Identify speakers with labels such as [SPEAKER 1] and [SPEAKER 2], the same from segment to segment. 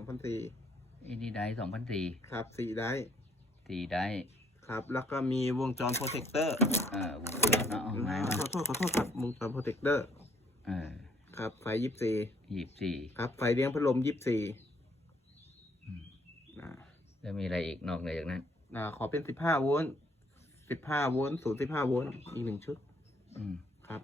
[SPEAKER 1] 2004
[SPEAKER 2] อันนี้ได้2004
[SPEAKER 1] ครับ4ได้
[SPEAKER 2] ได้
[SPEAKER 1] ครับแล้วก็มีวงจรโปรเทคเตอร์
[SPEAKER 2] วงจรเนาะเอาไงวะ
[SPEAKER 1] ขอโทษครับวงจรโปรเทคเตอร์ครับไฟ24ครับไฟเลี้ยงพัดลม24
[SPEAKER 2] แล้วมีอะไรอีกนอกเหนือจากนั้น
[SPEAKER 1] ขอเป็น15 โวลต์15 โวลต์15 โวลต์อีก1ชุดครับ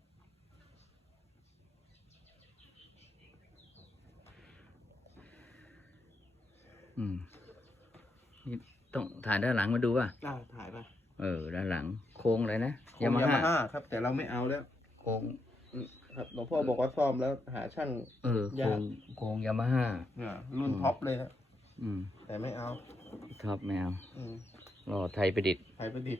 [SPEAKER 2] นี่ต้องถ่ายด้านหลังมาดูป่ะ
[SPEAKER 1] ถ่ายไป
[SPEAKER 2] ด้านหลังโค้งอะไรนะ
[SPEAKER 1] ยามาฮ่าครับแต่เราไม่เอาแล้ว
[SPEAKER 2] โค้ง
[SPEAKER 1] ครับหลวงพ่อบอกว่าซ่อมแล้วหาช่าง
[SPEAKER 2] โค้งยามาฮ่า
[SPEAKER 1] รุ่นท็อปเลยนะแต่ไม่เอา
[SPEAKER 2] ท็อปไม่เอารอไทยประดิษฐ์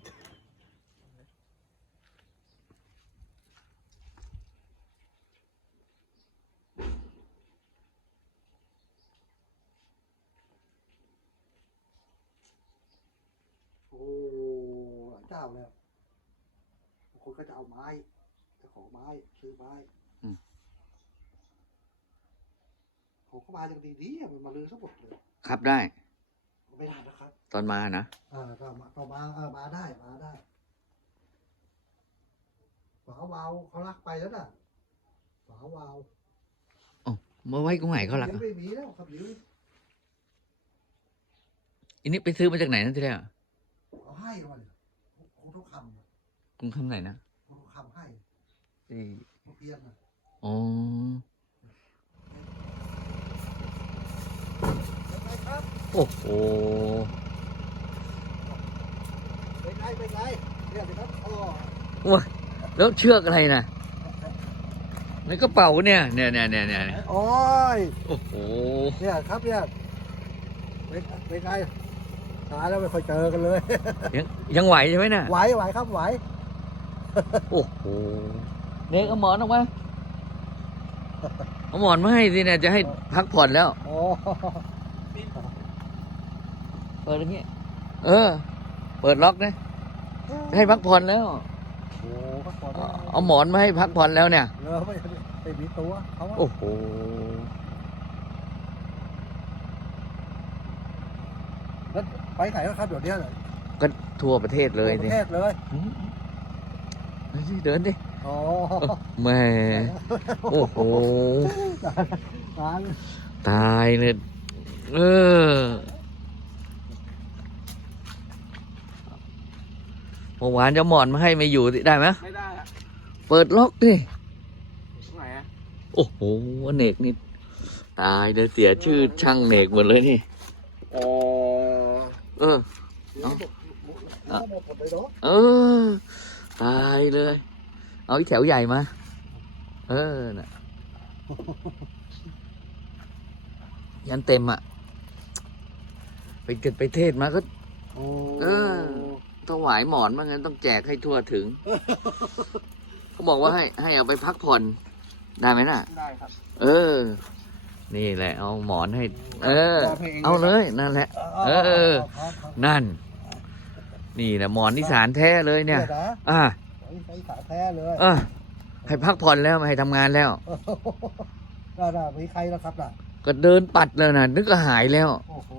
[SPEAKER 3] เจ้าแล้วคนก็จะเอาไม้จะขอไม้ซื้อไม้ของเข้ามาอย่างดีๆมันมาลือทั้งหมดเลย
[SPEAKER 2] ครับได้
[SPEAKER 3] ไม่ได้นะครับ
[SPEAKER 2] ตอนมานะ
[SPEAKER 3] ก็มาได้ฝาวาวเขารักไปแล้วน่ะฝาวาว
[SPEAKER 2] เมื่อไว้กูไหนเขาหลัก
[SPEAKER 3] ไม่มีแล้วครับยืม
[SPEAKER 2] อันนี้ไปซื้อมาจากไหนนั่นทีแรก
[SPEAKER 3] เขาให้มาเลยคงทุกคำ
[SPEAKER 2] คุณคำไหนนะ
[SPEAKER 3] คงทุกคำให้เพียนนะ
[SPEAKER 2] โอ้โห
[SPEAKER 3] เป็นไงเรียกสิครับ
[SPEAKER 2] ว้าแล้วเชือกอะไรนะในกระเป๋าเนี่ย
[SPEAKER 3] โอ้ย
[SPEAKER 2] โอ้โห
[SPEAKER 3] เนี่ยครับเนี่ยเป็นไงหาแล้วไม่ค่อยเจอกันเลย
[SPEAKER 2] ยังไหวใช่ไหมน่ะ
[SPEAKER 3] ไหวครับไหว
[SPEAKER 2] โอ้โหเด็กเอาหมอนออกมาเอาหมอนมาให้สิเนี่ยจะให้พักผ่อนแล้วเปิดอย่างนี้เปิดล็อกนะให้พักผ่อนแล้วเอาหมอนมาให้พักผ่อนแล้วเนี่ย
[SPEAKER 3] ไม่มีตัวเขา
[SPEAKER 2] โอ้โห
[SPEAKER 3] แล้วไปไหนแล้วครับเดี๋ยวนี้
[SPEAKER 2] ก็ทั่วประเทศเลย
[SPEAKER 3] เนี่ย
[SPEAKER 2] เดินดิแม่โอ้โหตายเลยเมื่อวานจะหมอนมาให้ไม่อยู่ได้ไหม
[SPEAKER 1] ไม่ได้
[SPEAKER 2] เปิดล็อกดิ
[SPEAKER 1] ไหน
[SPEAKER 2] โอ้โหเนกนี่ตายเลยเสียชื่อช่างเนกหมดเลยนี่ตายเลยเอาอีกแถวใหญ่มาน่ะยันเต็มอ่ะไปเทศมาก็ถวายหมอนมางั้นต้องแจกให้ทั่วถึงเขาบอกว่าให้เอาไปพักผ่อนได้ไหมน่ะ
[SPEAKER 1] ได้ครับ
[SPEAKER 2] นี่แหละเอาหมอนให้เอาเลยนั่นแหละนั่นนี่แหละหมอนนิสานแท้เลยเนี่ย
[SPEAKER 3] นิสานแท้เลย
[SPEAKER 2] ให้พักผ่อนแล้วไม่ให้ทำงานแล้ว
[SPEAKER 3] ได้มีใครแล้วครับล่ะ
[SPEAKER 2] ก็เดินปัดเลยนะนึกก็หายแล้ว
[SPEAKER 3] โอ้โห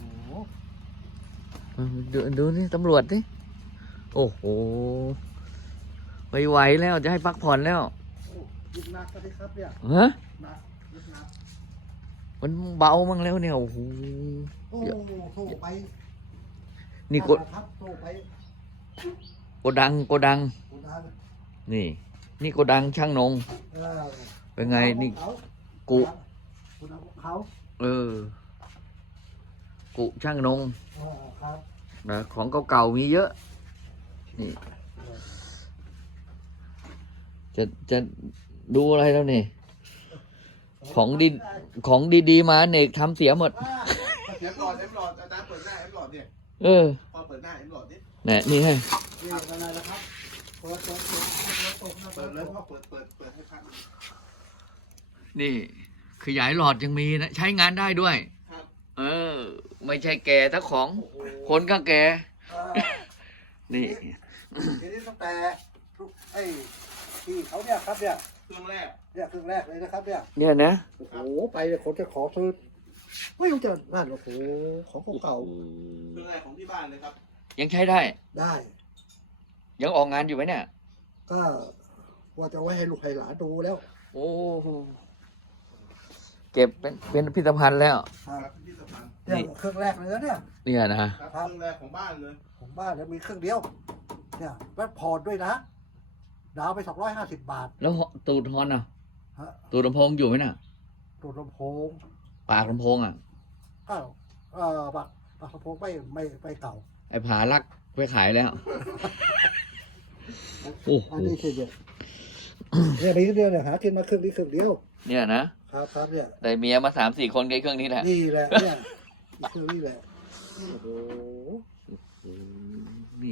[SPEAKER 2] ดูนี่ตำรวจดิโอ้โหไม่ไหวแล้วจะให้พักผ่อนแล้ว
[SPEAKER 3] ยึดหนักกันดิครับเนี่ยยึดหนัก
[SPEAKER 2] มันเบามั่งแล้วเนี่ยโอ้โห
[SPEAKER 3] โทรไป
[SPEAKER 2] นี่โกดังนี่โกดังช่างนงเป็นไงนี่กุช่างนงของเก่าๆมีเยอะนี่จะดูอะไรแล้วนี่ของดีมาเนกทำเสียหมด
[SPEAKER 1] เอ็มหลอดอาจารย์เปิดหน้าเอ็มหลอดเนี่ยพอเปิดหน้าเอ็มหลอด
[SPEAKER 2] นี่นี่ให้
[SPEAKER 3] เปิดเลยพ่อเปิดให้พัก
[SPEAKER 2] นี่ขยายหลอดยังมีนะใช้งานได้ด้วยไม่ใช่แก่ถ้าของคนก็แก่นี่
[SPEAKER 3] ทีนี้ตั้งแต่ที่เขาเนี่ยครับเนี่ย
[SPEAKER 1] เครื่องแรก
[SPEAKER 3] เลยนะครับเนี่ย
[SPEAKER 2] นะ
[SPEAKER 3] โอ้โหไปคนจะขอซื้อไม่รู้จะนั่นโอ้โหของเก่า
[SPEAKER 1] เครื่องแรกของที่บ้านเลยครับ
[SPEAKER 2] ยังใช้ได้
[SPEAKER 3] ๆได้
[SPEAKER 2] ยังออกงานอยู่ไหมเนี่ย
[SPEAKER 3] ก็ว่าจะไว้ให้ลูกให้หลานดูแล้ว
[SPEAKER 2] โอ้โหเก็บเป็นพิพิธภัณฑ์แล้ว
[SPEAKER 1] ครับพิพิธภัณฑ์
[SPEAKER 3] เนี่ยเครื่องแรกเลยนะเนี่ย
[SPEAKER 2] เนี่ยนะ
[SPEAKER 1] ครับเครื่องแรกของบ้านเลย
[SPEAKER 3] ของบ้านเนี่ยมีเครื่องเดียว เนี่ยแวดพอร์ตด้วยนะดาวไป250 บาท
[SPEAKER 2] แล้วตูดฮอนอ่ะ
[SPEAKER 3] ฮะ
[SPEAKER 2] ตูดลำโพงอยู่ไหมน่ะ
[SPEAKER 3] ตัวลำโพง
[SPEAKER 2] ปากลำโพงอ่ะ
[SPEAKER 3] อ้าวปากลำโพงไม่เก่า
[SPEAKER 2] ไอ้ผาลักไปขายแล้ว โอ้โห
[SPEAKER 3] อันนี้คือเนี่ยมีเครื่องเดียวเนี่ยหากินมาเครื่องนี้เครื่องเดียว
[SPEAKER 2] เนี่ยนะครับ
[SPEAKER 3] ครับเนี่ย
[SPEAKER 2] ได้เมียมา3-4 คนใกล้เครื่องนี้แหละ
[SPEAKER 3] นี่แหละเนี่ยเครื่องนี้แหละโอ้โห
[SPEAKER 2] นี่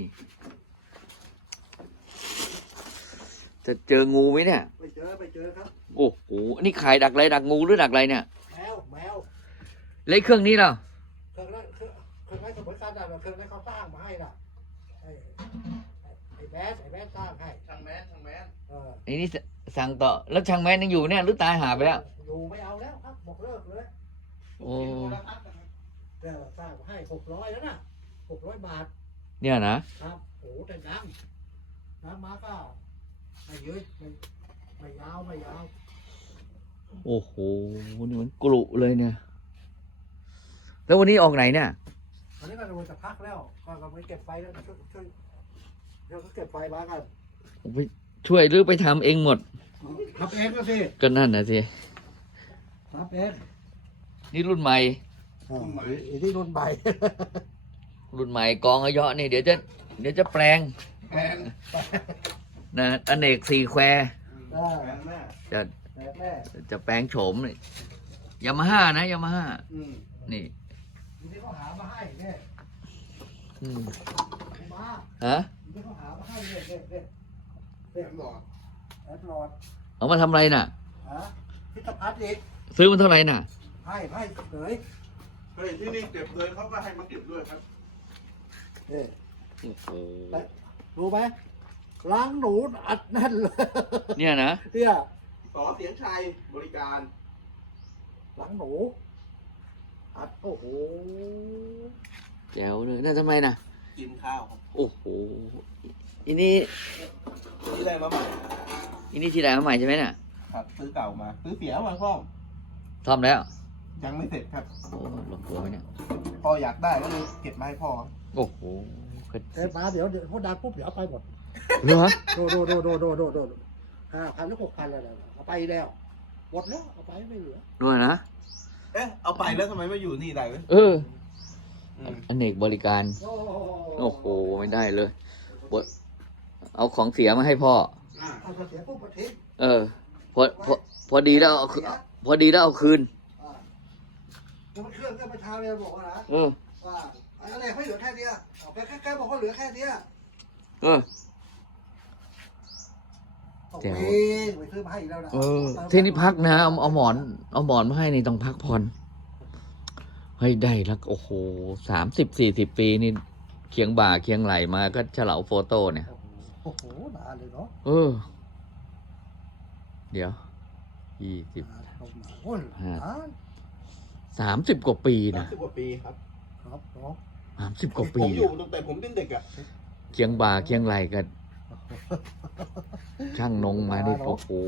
[SPEAKER 2] จะเจองูไหมเนี่ย
[SPEAKER 3] ไปเจอครับ
[SPEAKER 2] โอ้โห นี่ขายดักอะไรดักงูหรือดักอะไรเนี่ย
[SPEAKER 3] แมว
[SPEAKER 2] แล้วเครื่องนี้ล่ะ
[SPEAKER 3] เครื่องนั้นสมัยการเครื่องนั้นเขาสร้างมาให้น่ะไอ้แบสสร้างให้
[SPEAKER 1] ช่างแมน
[SPEAKER 2] ไอ้นี่สั่งต่อ แล้วช่างแมนยังอยู่เนี่ยหรือตายหาไปแล้ว
[SPEAKER 3] อยู่ไม่เอาแล้วครับบอกเลิกเลย
[SPEAKER 2] โอ้
[SPEAKER 3] แต่สร้างมาให้600แล้วนะ600 บาท
[SPEAKER 2] เนี่ยนะครับ
[SPEAKER 3] โอ้แต่ดังมาก็ไม่ยืดไม่ยาว
[SPEAKER 2] โอ้โห นี่มันกรุเลยเนี่ย แล้ววันนี้ออกไหนเนี่ย
[SPEAKER 3] อันนี้ก็เราจะพักแล้วก็ไปเก็บไฟแล้วช่วยเดี๋ยวก็เก็บไฟมากัน
[SPEAKER 2] ไปช่วยหรือไปทำเองหมด
[SPEAKER 3] ทำเองก็สิ
[SPEAKER 2] ก็นั่นนะสิ
[SPEAKER 3] ทำเอง
[SPEAKER 2] นี่รุ่นใหม่
[SPEAKER 3] อีที่รุ่นใบ
[SPEAKER 2] รุ่นใหม่กองอเยอะนี่เดี๋ยวจะแปลง
[SPEAKER 1] แมน
[SPEAKER 2] นะอเนก4 แคว
[SPEAKER 1] แมนแม่
[SPEAKER 2] จะ
[SPEAKER 3] แม่
[SPEAKER 2] จะแปลงโฉมนี่ยามาฮ่านะยามาฮ่า
[SPEAKER 1] อืม
[SPEAKER 2] นี่
[SPEAKER 3] ที่เขาหามาให้เนี่ย
[SPEAKER 2] อืม
[SPEAKER 3] มา
[SPEAKER 2] ฮะ
[SPEAKER 3] ที่เขาหามาให้เนี่ย
[SPEAKER 1] แมนหลอด
[SPEAKER 3] แอดลอด
[SPEAKER 2] เอามาทำอะไรน่ะ
[SPEAKER 3] ฮะพิธภัณฑ์อีก
[SPEAKER 2] ซื้อมันเท่าไหร่น่ะ
[SPEAKER 3] ให้เลย
[SPEAKER 1] เฮ้ยที่นี่เก็บเลยเขาก็ให้มาเก็บด้วยครับ
[SPEAKER 3] นี่
[SPEAKER 2] โอ้โห
[SPEAKER 3] รู้ไหมล้างหนูอัดแน่นเลย
[SPEAKER 2] เนี่ยนะ
[SPEAKER 3] เนี่ย
[SPEAKER 1] ต่อเสียงชัยบริการ
[SPEAKER 3] ล้างหนูอัดโอ้โห
[SPEAKER 2] แจ๋วเลยนั่นทำไมน่ะ
[SPEAKER 1] กินข้าวครับ
[SPEAKER 2] โอ้โหอันนี้
[SPEAKER 1] ที่ได้มาใหม่
[SPEAKER 2] อันนี้ที่ไหนมาใหม่ใช่ไหมน่ะ
[SPEAKER 1] ครับซื้อเก่ามาซื้อเสียมาซ่อม
[SPEAKER 2] ซ่อมแล้ว
[SPEAKER 1] ยังไม่เสร็จครับ
[SPEAKER 2] โอ้ลงตัวไหมเนี่ย
[SPEAKER 1] พ่ออยากได้ก็เลยเก็บมาให้พ่อ
[SPEAKER 2] โอ้โห
[SPEAKER 3] เอ้ยมาเดี๋ยวพูดดังปุ๊บเดี๋ยวเอาไปหมด
[SPEAKER 2] เหรอ
[SPEAKER 3] โด5,000 หรือ 6,000แล้วเอาไปแล้วหมดแล้วเอาไปไม่เหลือ
[SPEAKER 2] ด้วยนะ
[SPEAKER 1] เอ๊ะเอาไปแล้วทำไมไม่อยู่นี่ได้เว้ย
[SPEAKER 2] เออ
[SPEAKER 1] อืม
[SPEAKER 2] อเนกบริการ โอ้โห ไม่ได้เลยบดเอาของเสียมาให้พ่อ
[SPEAKER 3] เอาเสียปุ๊บมาทิ้ง
[SPEAKER 2] เออ พอดีแล้วเอาพอดีแล้วเอาคืน
[SPEAKER 3] แล้วมันเครื่องก็เมื่อเช้าเนี่ยบอกว่านะ
[SPEAKER 2] เออ
[SPEAKER 3] ว่าอะไรไม่เหลือแค่เนี้ยเอาไปแค่บอกว่าเหลือแค่เนี้ย
[SPEAKER 2] เออ
[SPEAKER 3] ต้อง
[SPEAKER 2] แจ๋ว
[SPEAKER 3] ไปซื้อมาให้อีกแล้วนะ
[SPEAKER 2] เออ ที่นี่พักนะ เอาหมอนมาให้นี่ต้องพักผ่อน ให้ได้แล้วโอ้โห30-40 ปีนี่เคียงบ่าเคียงไหลมาก็เฉลาโฟโต้เนี่ย
[SPEAKER 3] โอ้โหนานเลยเนาะ
[SPEAKER 2] เออ เดี๋ยว20
[SPEAKER 3] โอ้ยนาน
[SPEAKER 2] 30 กว่าปีนะ
[SPEAKER 1] 30 กว่าปีครับ
[SPEAKER 3] ครับเนาะ
[SPEAKER 2] 30 กว่า
[SPEAKER 1] ผ
[SPEAKER 2] ปี
[SPEAKER 1] มอยู่ตั้งแต่ผมเป็นเด็กอ่ะ
[SPEAKER 2] เคียงบ่าเคียงไหลกันช่างนงมานี่โอ้โห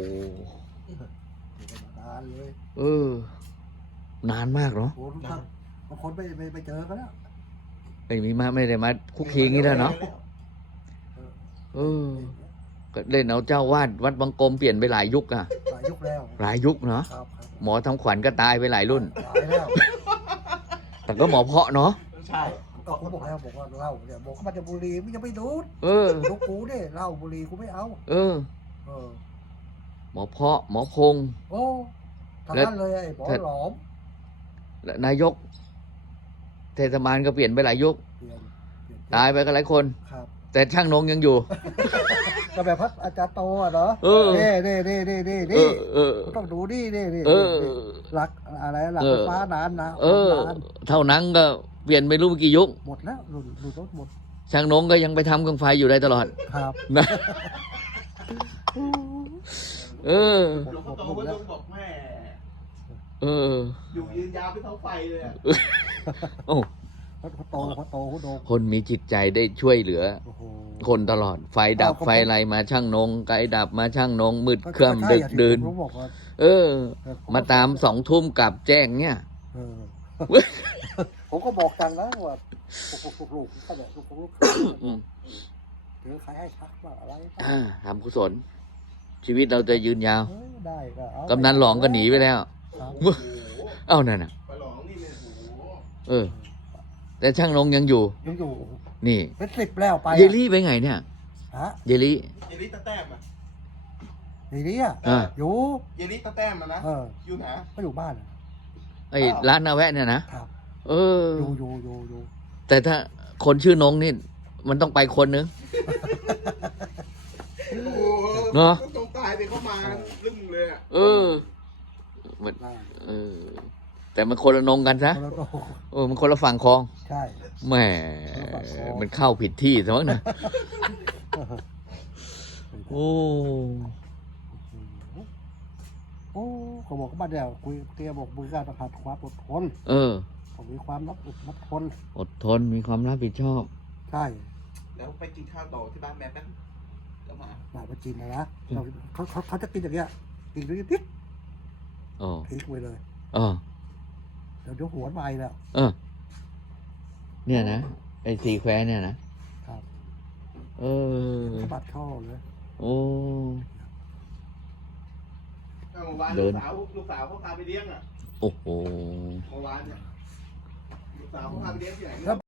[SPEAKER 3] นานเลย
[SPEAKER 2] เออ นานมากเนาะ
[SPEAKER 3] โอ้ทุกท่านบางคนไปเจอกันแล้ว
[SPEAKER 2] ไม่ได้มาคุกคีอย่างนี้แล้วเนาะเออ ก็เล่นเอาเจ้าวาดวัดบางกรมเปลี่ยนไปหลายยุคอะ
[SPEAKER 3] หลายยุคแล้ว
[SPEAKER 2] หลายยุคเนาะ
[SPEAKER 3] ครับ
[SPEAKER 2] หมอทำขวัญก็ตายไปหลายรุ่น
[SPEAKER 3] หลายแล้ว
[SPEAKER 2] แต่ก็หมอเพาะเนาะ
[SPEAKER 1] ใช่
[SPEAKER 3] ก็ผมบอกแล้วบอกว่าเหล้าเนี่ยบอกมันจะบุหรี่มันจะไม่ดูด
[SPEAKER 2] เออ
[SPEAKER 3] ลูกกูเนี่ยเหล้าบุหรี่กูไม่เอา
[SPEAKER 2] เออ
[SPEAKER 3] เออ
[SPEAKER 2] หมอเพาะหมอพงษ์
[SPEAKER 3] โอ้ทางนั้นเลยไอ้หมอหลอม
[SPEAKER 2] และนายก เทศบาลก็เปลี่ยนไปหลายยุค
[SPEAKER 3] เปลี่ยน
[SPEAKER 2] ตายไปก็หลายคน
[SPEAKER 3] ครับ
[SPEAKER 2] แต่ช่างนงยังอยู่
[SPEAKER 3] ก็แบบพัดอาจารย์โตอ่ะเนาะ
[SPEAKER 2] เออ
[SPEAKER 3] นี่
[SPEAKER 2] เออ เออ
[SPEAKER 3] ต้องดูนี่
[SPEAKER 2] เออ
[SPEAKER 3] หลักอะไรหลัก
[SPEAKER 2] เออ
[SPEAKER 3] ไฟฟ้านานนะ
[SPEAKER 2] เออ
[SPEAKER 3] นาน
[SPEAKER 2] เท่านั้นก็เปลี่ยนไปรู้กี่ยุค
[SPEAKER 3] หมดแล้วหลุดรถหมด
[SPEAKER 2] ช่างนงก็ยังไปทำกองไฟอยู่ได้ตลอด
[SPEAKER 3] ครับ
[SPEAKER 2] นะ เออ
[SPEAKER 1] หลวงพ่อโตก็ต้องบอกแม่
[SPEAKER 2] เออ
[SPEAKER 1] อยู่ยืนยาวไปเท่าไฟเลยอ่ะ
[SPEAKER 2] โอ้
[SPEAKER 3] เขาโตเขาโด
[SPEAKER 2] คนมีจิตใจได้ช่วยเหลือ
[SPEAKER 3] โอ้โห
[SPEAKER 2] คนตลอดไฟดับ
[SPEAKER 3] เอาก็
[SPEAKER 2] ไฟอะไรมาช่างนงไกดับมาช่างนงมืด
[SPEAKER 3] ก็
[SPEAKER 2] เครื่ำดึก
[SPEAKER 3] ใช่
[SPEAKER 2] ดื่น
[SPEAKER 3] ผมบอกว่า
[SPEAKER 2] เออ มาตาม2 ทุ่มกลับแจ้งเนี่ย
[SPEAKER 3] เออ ผมก็บอกกันนะว่าลูกก็แบบลูกหรือใครให้ทักว่าอะไร
[SPEAKER 2] ทำกุศล ชีวิตเราจะยืนยาว
[SPEAKER 3] ได้ก็เอา
[SPEAKER 2] กำนันหลองก็หนีไปแล้ว
[SPEAKER 3] ครับ
[SPEAKER 2] เอ้านั่นน่ะ
[SPEAKER 1] ไปหลองนี่เนี่ยโอ้โห
[SPEAKER 2] เออ แต่ช่างนงยังอยู่
[SPEAKER 3] ยังอยู่
[SPEAKER 2] นี่
[SPEAKER 3] เป็น10แล้วไป
[SPEAKER 2] เยลลี่ไปไงเนี่ย
[SPEAKER 3] ฮะ
[SPEAKER 2] เยลลี่
[SPEAKER 1] เยลิตาแต้มอ่ะ
[SPEAKER 3] ทีนี้อ่ะ
[SPEAKER 2] อ่า
[SPEAKER 3] อยู่
[SPEAKER 1] เยลิตาแต้มอ่ะนะ
[SPEAKER 3] เออ
[SPEAKER 1] อยู่ไหน
[SPEAKER 3] ก็อยู่บ้านอะ
[SPEAKER 2] ไอ้ร้านนาแวะเนี่ยนะครับ เออ
[SPEAKER 3] อยู่
[SPEAKER 2] แต่ถ้าคนชื่อนงนี่ มันต้องไปคนนึง
[SPEAKER 1] โอ้โห
[SPEAKER 2] เนอะ
[SPEAKER 1] ตรงตายไปเข้ามาลึ่มเลยอ่ะ
[SPEAKER 2] เออมัน
[SPEAKER 3] ได้
[SPEAKER 2] เออ แต่มันคนละนงกันซะ
[SPEAKER 3] แล้วก็
[SPEAKER 2] เออ มันคนละฝั่งคลอง
[SPEAKER 3] ใช่
[SPEAKER 2] แหมมันเข้าผิดที่ซะมั้งนะโอ้
[SPEAKER 3] โอ้เขาบอกว่าเดี๋ยวคุยเตียบอกมือการขาดความอดทน
[SPEAKER 2] เออ
[SPEAKER 3] ผมมีความรับทน
[SPEAKER 2] อดทนมีความรับผิดชอบ
[SPEAKER 3] ใช่
[SPEAKER 1] แล้วไปกินข้าวต่อที่บ้านแม่แป๊บแล้วมา
[SPEAKER 3] หนาไปจีนนะเขาจะกินอย่างเงี้ยกินด้วยติ๊ก
[SPEAKER 2] อ๋อ
[SPEAKER 3] พลิกไปเลย
[SPEAKER 2] อ๋อ
[SPEAKER 3] เดี๋ยวหัวไปแล้ว
[SPEAKER 2] เออ เนี่ยนะ ไอ้สีแควเนี่ยนะครับ เออ
[SPEAKER 3] บัดเข้าเลย
[SPEAKER 2] โอ้
[SPEAKER 1] เมื่อวาน
[SPEAKER 2] เดิ
[SPEAKER 1] ลู
[SPEAKER 2] น
[SPEAKER 1] กสาวเขาพาไปเลี้ยงอ่ะ
[SPEAKER 2] โอ้โห
[SPEAKER 1] เมื่อวานเนี่ยลูกสาวเขาพาไปเลี้ยงที่ไหน